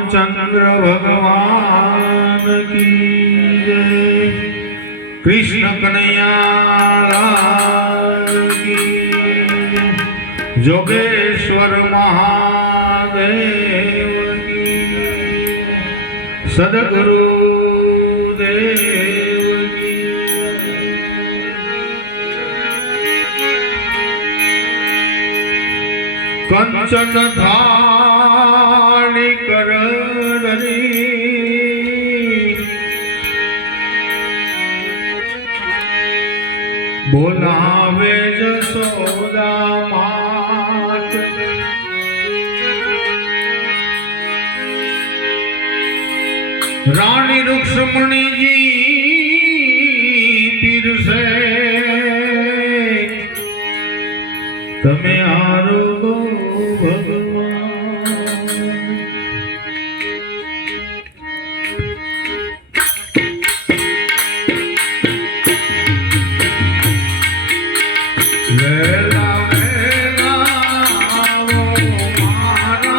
रामचंद्र भगवान की जय। कृष्ण कन्हैया लाल की जय। जोगेश्वर महादेव की जय। सद्गुरु देव की जय। कंचन धारी कर बोलावे जसोदा मात। रानी रुक्ष्मणी जी पीर से तमे आरोगो भगवान। वेला वेला वो मारा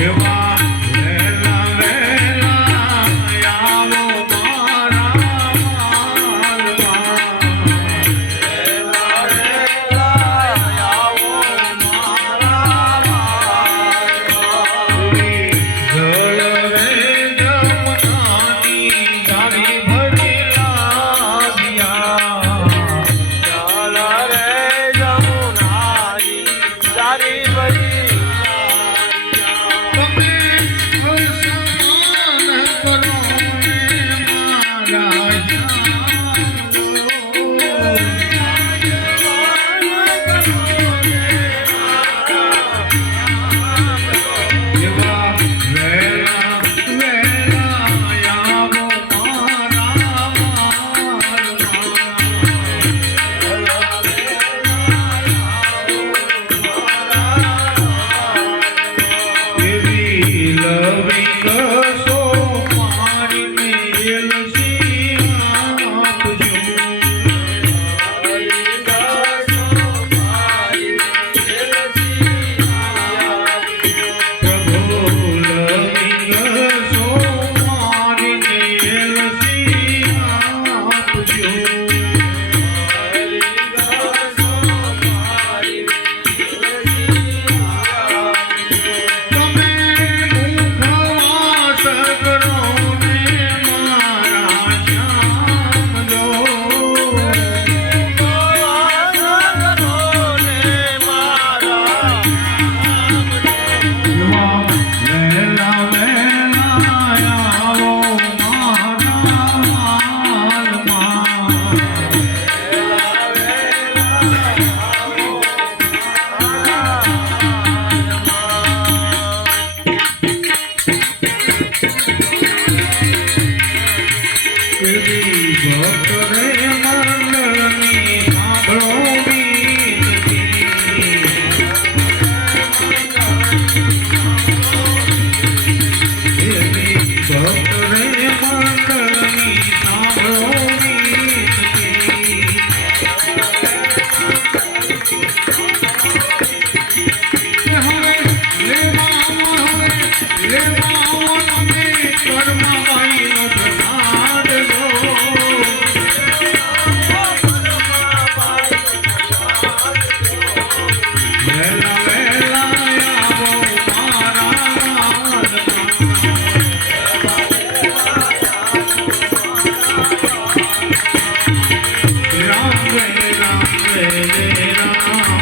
એવા વહેલા વહેલા આવો મારા માલમાં. જળ રે જમનાની ધારી ભરી લાવ્યા. તમે અસમાન કરો ને મારા એવા વહેલા વહેલા આવો મારા માલમાં. એવી લવિંગ સો મારીને એલસી આપજો. પ્રભુ લવિંગ સો મારીને એલસી આપજો. તમે મુખવાસ કરો ને મારા શ્યામ લો. એવા વહેલા વહેલા આવો મારા માલમાં. એવી ભક્ત રે મંડળની સાંભળો વિનતી. એવી ભક્ત રે મંડળની સાંભળો વિનતી. હવે લેવામાં તમે કર્મભાઈનો પ્રસાદ લો. વહેલા વહેલા આવો મારા માલમાં. રામ જય રામ જય જય રામ.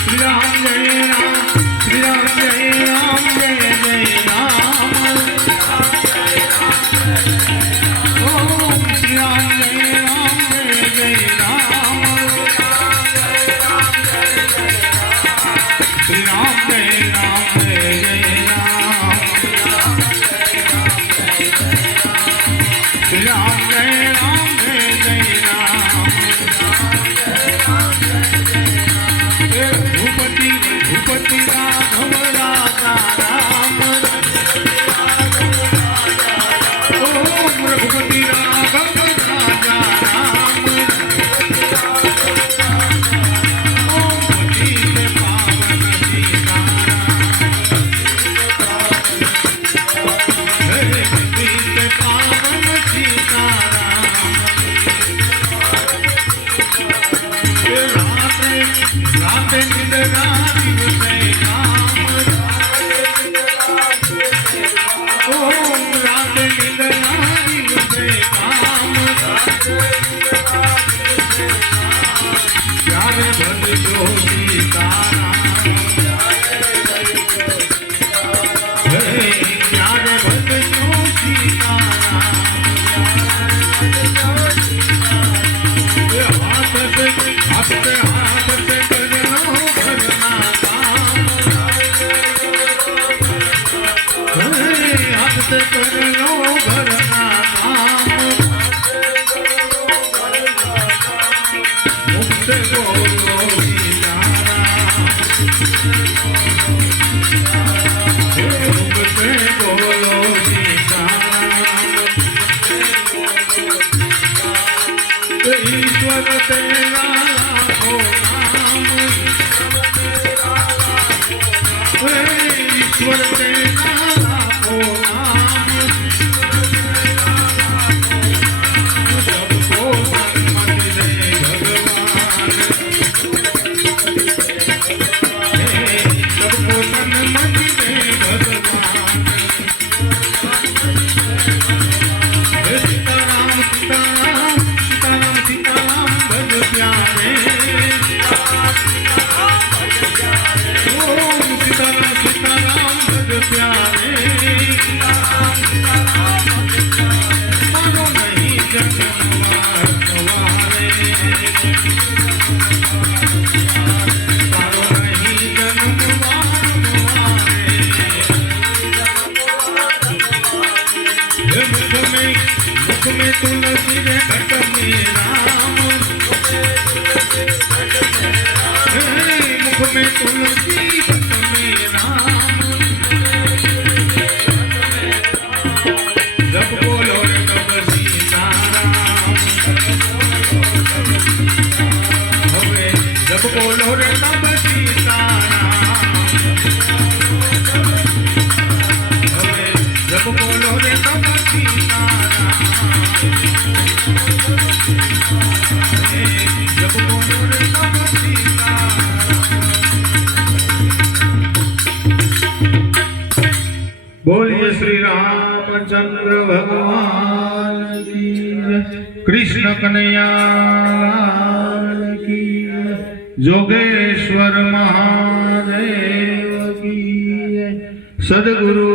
શ્રી રામ જય રામ શ્રી રામ જય રામ જય જય રામ. ઓમ શ્રી રામ જય રામ જય જય રામ. શ્રી રામ જય રામ જય જય રામ. શ્રી રામ જય રામ જય જય રામ. હે ભૂપતિ ભૂપતિ રાઘવ રાજા રામ. ઓમ રઘુપતિ રાઘવ રાજા રામ. ઓમ પતિત પાવન સીતારામ. હે પતિત પાવન સીતારામ. રાતે નિંદ્રા દિવસે કામ. ઓમ રાતે નિંદ્રા દિવસે કામ. ત્યારે ભજજો સીતારામ. હે ત્યારે ભજજો સીતારામ. હાથ से हाथ से कर लो भरना काम. हाथ से कर लो भरना काम. मुख से बोलो सीताराम. मुख से बोलो सीताराम. ईश्वर तेरा हो नाम. ईश्वर तेरा लाखो नाम सबको सन्मति दे भगवान सबको सन्मति दे भगवान सीताराम सीताराम सीताराम सीताराम भज प्यारे ओम सीताराम सीताराम भज प्यारे मानो नहीं जगन्नाथ सवारे मानो नहीं जन्मवार मुहारे मुख में तुलसी रे घट में राम मुख में तुलसी घट में राम जब बोलो रे तब सीताराम हवे जब बोलो रे तब सीताराम हवे जब बोलो रे तब सीताराम जब बोलो रे तब सीताराम बोलिए श्री रामचंद्र भगवान की जय। कृष्ण कन्हैया लाल की जय। जोगेश्वर महादेव की जय। सद्गुरु